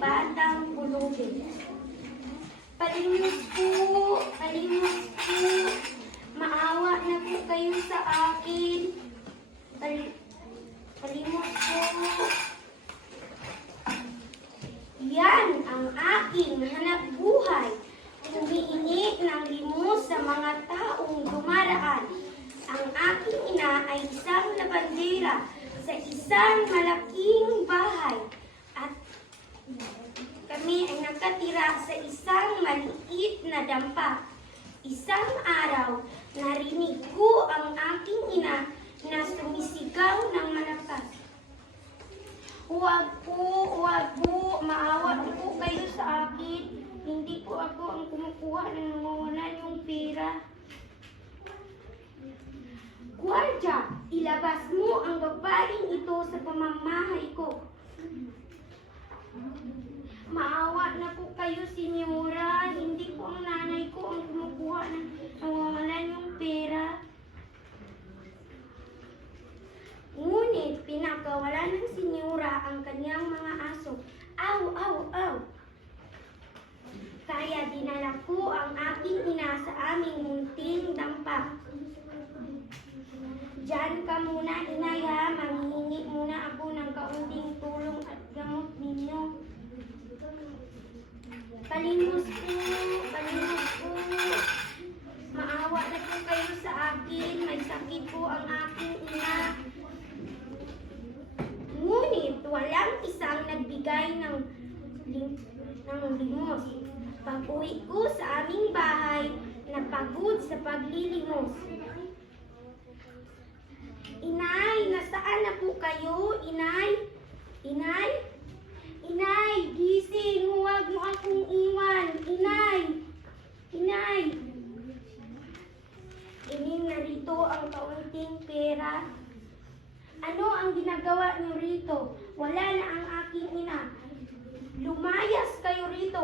batang pulubin. Palimos po, maawa na po kayo sa akin. Palimos po. Yan ang aking hanap buhay. Umiinit ng limos sa mga taong dumaraan. Ang aking ina ay isang labandera sa isang malaking bahay. At kami ay nakatira sa isang maliit na dampa. Isang araw, narinig ko ang aking ina na sumisigaw ng malakas. Huwag po, maawa po kayo sa akin. Hindi po ako ang kumukuha ng nawawalan yung pera. Guardia, ilabas mo ang babaeng ito sa pamamahay ko. Maawa na po kayo, senyora. Hindi po ang nanay ko ang kumukuha ng nawawalan yung pera. Ngunit pinagkawalan ng senyora ang kanyang mga aso. Aw, aw, aw! Kaya dinala ko ang aking ina sa aming munting dampa. Diyan ka muna, inay ha. Manghihingi muna ako ng kaunting tulong at gamot ninyo. Palimos po. Maawa na po kayo sa akin. May sakit po ang aking ina. Ngunit walang isang nagbigay ng limos. Pag-uwi ko sa aming bahay, napagod sa paglilimos. Inay, nasaan na po kayo? Inay? Inay? Inay, gising! Huwag mo akong iwan! Inay! Inay! Ining narito ang kaunting pera. Ano ang ginagawa niyo rito? Wala na ang aking ina. Lumayas kayo rito